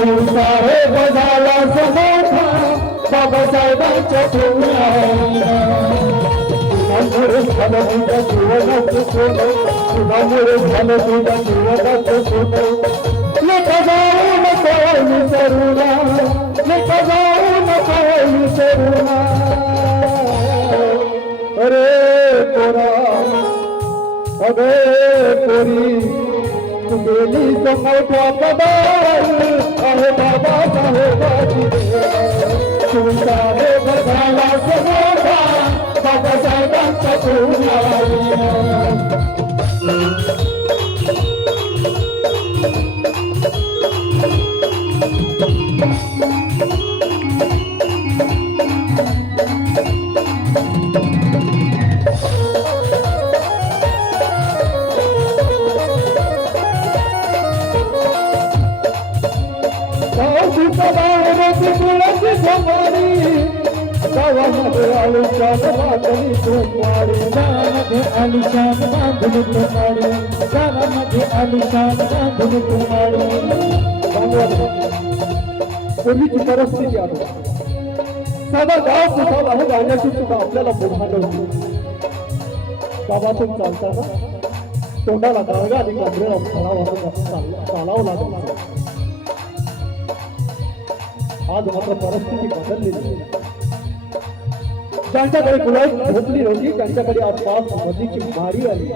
চতুর্থা হে বজালা সদা বাবা সাহেব চতুর্থা মন্দিরে ভালো দুটা জীবনাথ ছোট মন্দিরে ভালো দুটা জীবনাথ ছোট লেখা যাও না কই সরুনা লেখা তোরা তুমি Somebody गावामध्ये तुळशी समारी गावामध्ये आलुशान गावामध्ये आलिशान बांधून तुम्हारी गावामध्ये आलिशान बांधून तुम्हारी पूर्वीची परिस्थिती आहे साधा गाव कुठं आहे गाण्याची सुद्धा आपल्याला मुभा नव्हती गावातून चालताना तोंडाला गारगा आणि गांभीर फळावर चालावं लागलं आज मात्र परिस्थिती बदललेली त्यांच्याकडे ज्यांच्याकडे गुलाब झोपली नव्हती. त्यांच्याकडे आज पाच नदीची भारी आली.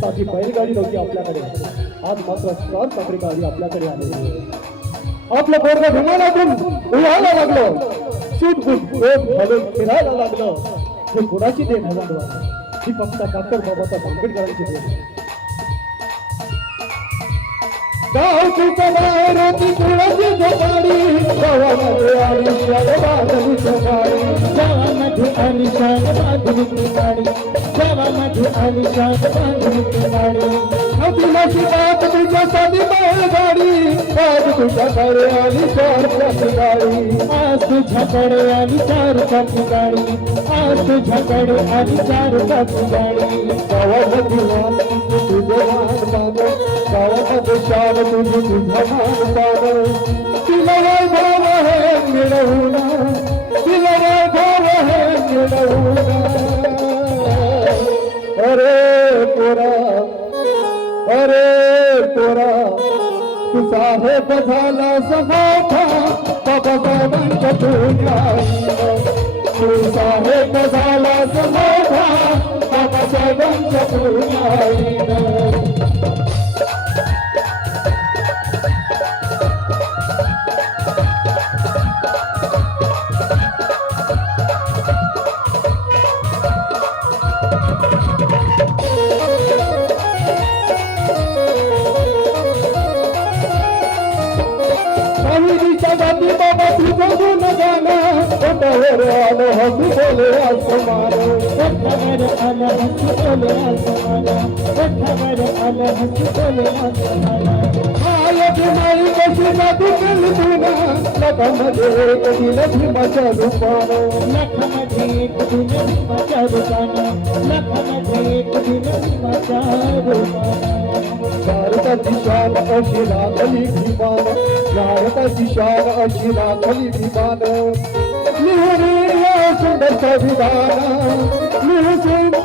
साधी बैलगाडी नव्हती आपल्याकडे. आज मात्र श्रान पत्रिका आली आपल्याकडे आलेली आपलं पोरग विमानातून उडायला लागलं. शूट बुट घालून फिरायला लागलं. हे कुणाची देण हवा ही फक्त डॉक्टर बाबासाहेब आंबेडकरांची देण కాల్చు కదారతి తులసి గోపారి భవనది అనిశల బాధని కుమారి జవమధు అనిశల బాధని కుమారి జవమధు అనిశల బాధని కుమారి అభిలాషి బాత తుజ సది బాగాడి బాద తుజ పడే అనిశార కపుగాడి ఆస్ తుజ పడే అనిశార కపుగాడి ఆస్ తుజ పడే అనిశార కపుగాడి భవనది అనిశల బాధని अरे तोरा अरे तोरा तुझा है बधाला सभा था बाबा बाबा का दुनिया। দাদি বাবা বিপদু না জানা ওটা ওরে আলো হবি বলে আসমান খবর আলো হবি বলে আসমান খবর আলো হবি বলে আসমান আয় তোমার कशी जादू केली तुला लग्नामध्ये कधी भीमाच्या रूपानं लखामध्ये एक दिन भीमाच्या रूपानं लखामध्ये एक दिन भीमाच्या रूपानं भारताची शान अशी राखली भीमान भारताची शान अशी राखली भीमान लिहून या सुंदर संविधान लिहू सुंदर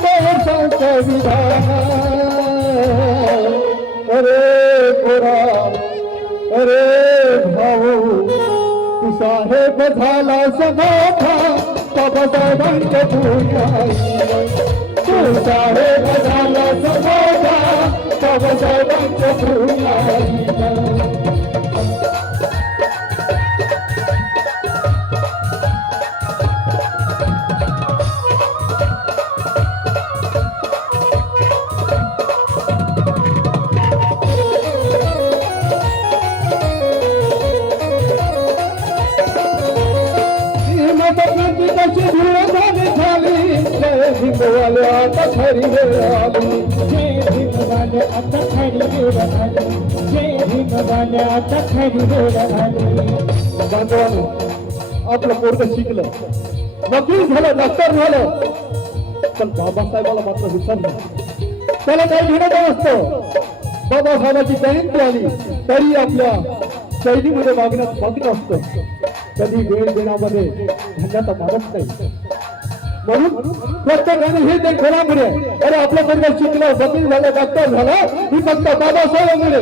साहेब झाला समोठा बाबासाहेबांच्या तुझ्या तू साहेब झाला समोठा बाबासाहेबांच्या तुझ्या खरी वेळ आली जय भीमवाले आता खरी वेळ आली जय भीमवाले आता खरी वेळ आली बांधवानो आपलं पोरग शिकलं. वकील झालं डॉक्टर झालं. पण बाबासाहेबाला मात्र विसरलं त्याला काही घेणं असतं बाबासाहेबाची जयंती आली तरी आपल्या शैलीमध्ये वागण्यात मग्न असतं. कधी वेळ देण्यामध्ये धन्यता मारत नाही. म्हणून प्रत्येकाने हे ते घरामुळे अरे आपलं सरकार शिकला वकील झाला डॉक्टर झाला ही फक्त बाबासाहेबामुळे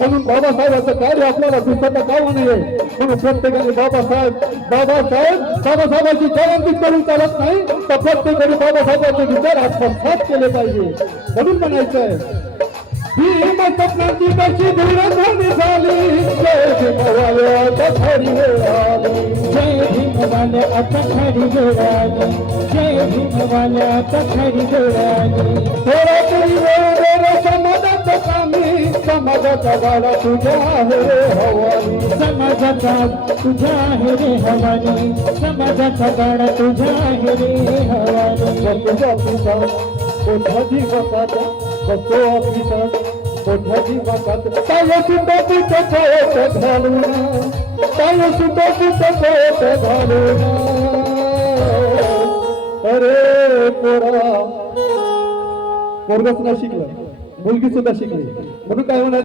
म्हणून बाबासाहेबांचं कार्य आपल्याला विसरता कामा नये म्हणून प्रत्येकाने बाबासाहेब बाबासाहेब बाबासाहेबांची जयंती करून चालत नाही तर प्रत्येकाने बाबासाहेबांचे विचार आत्मसात केले पाहिजे. म्हणून म्हणायचं आहे ही स्वप्नांची कशी धीरध्वनी झाली जय भीमवाले आता खरी वेळ जय भीमवाले आता खरी वेळ जय भीमवाले आता खरी वेळ थोडा तरी वेळ समाजात कामी समाजाचा गाडा तुझ्या आहे रे हवाली समाजाचा तुझ्या आहे रे हवाली समाजाचा गाडा तुझ्या आहे रे हवाली बसतो ऑफिसात कोठाची बसात बसतो आपली कोठाची बसात काय सुद्धा तिथं पोट घालून काय सुद्धा तिथं घालून अरे पोरा सुद्धा शिकलं मुलगी सुद्धा शिकली. म्हणून काय म्हणा